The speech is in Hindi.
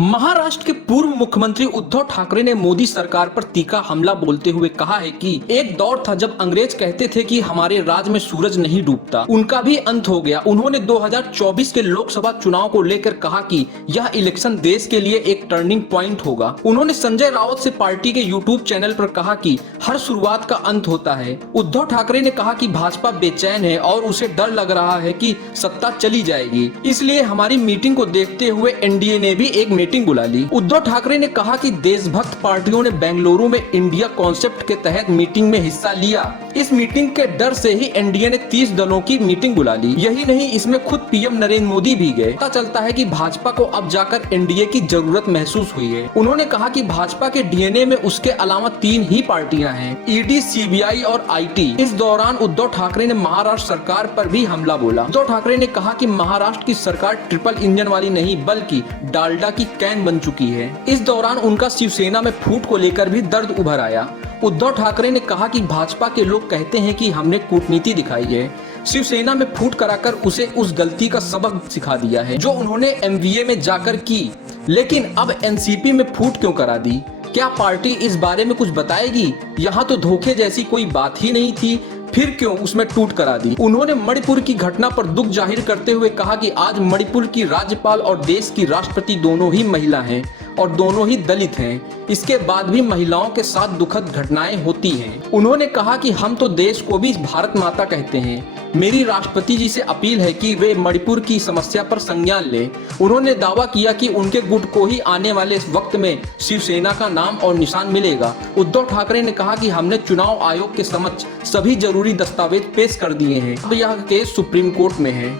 महाराष्ट्र के पूर्व मुख्यमंत्री उद्धव ठाकरे ने मोदी सरकार पर तीखा हमला बोलते हुए कहा है कि एक दौर था जब अंग्रेज कहते थे कि हमारे राज्य में सूरज नहीं डूबता, उनका भी अंत हो गया। उन्होंने 2024 के लोकसभा चुनाव को लेकर कहा कि यह इलेक्शन देश के लिए एक टर्निंग पॉइंट होगा। उन्होंने संजय राउत से पार्टी के यूट्यूब चैनल पर कहा कि हर शुरुआत का अंत होता है। उद्धव ठाकरे ने कहा कि भाजपा बेचैन है और उसे डर लग रहा है कि सत्ता चली जाएगी, इसलिए हमारी मीटिंग को देखते हुए एनडीए ने भी एक मीटिंग बुला ली। उद्धव ठाकरे ने कहा कि देशभक्त पार्टियों ने बेंगलुरु में इंडिया कॉन्सेप्ट के तहत मीटिंग में हिस्सा लिया। इस मीटिंग के डर से ही एनडीए ने 30 दलों की मीटिंग बुला ली। यही नहीं, इसमें खुद पीएम नरेंद्र मोदी भी गए। पता चलता है कि भाजपा को अब जाकर एनडीए की जरूरत महसूस हुई है। उन्होंने कहा कि भाजपा के डीएनए में उसके अलावा 3 ही पार्टियां हैं, ईडी, सीबीआई और आईटी। इस दौरान उद्धव ठाकरे ने महाराष्ट्र सरकार पर भी हमला बोला। उद्धव ठाकरे ने कहा कि महाराष्ट्र की सरकार ट्रिपल इंजन वाली नहीं बल्कि डालडा की कैन बन चुकी है। इस दौरान उनका शिवसेना में फूट को लेकर भी दर्द उभर आया। उद्धव ठाकरे ने कहा कि भाजपा के लोग कहते हैं कि हमने कूटनीति दिखाई है, शिवसेना में फूट कराकर उसे उस गलती का सबक सिखा दिया है जो उन्होंने एमवीए में जाकर की, लेकिन अब एनसीपी में फूट क्यों करा दी? क्या पार्टी इस बारे में कुछ बताएगी? यहाँ तो धोखे जैसी कोई बात ही नहीं थी, फिर क्यों उसमें टूट करा दी? उन्होंने मणिपुर की घटना पर दुख जाहिर करते हुए कहा कि आज मणिपुर की राज्यपाल और देश की राष्ट्रपति दोनों ही महिला हैं और दोनों ही दलित हैं। इसके बाद भी महिलाओं के साथ दुखद घटनाएं होती हैं। उन्होंने कहा कि हम तो देश को भी भारत माता कहते हैं। मेरी राष्ट्रपति जी से अपील है कि वे मणिपुर की समस्या पर संज्ञान लें। उन्होंने दावा किया कि उनके गुट को ही आने वाले वक्त में शिवसेना का नाम और निशान मिलेगा। उद्धव ठाकरे ने कहा कि हमने चुनाव आयोग के समक्ष सभी जरूरी दस्तावेज पेश कर दिए हैं। अब यह केस सुप्रीम कोर्ट में है।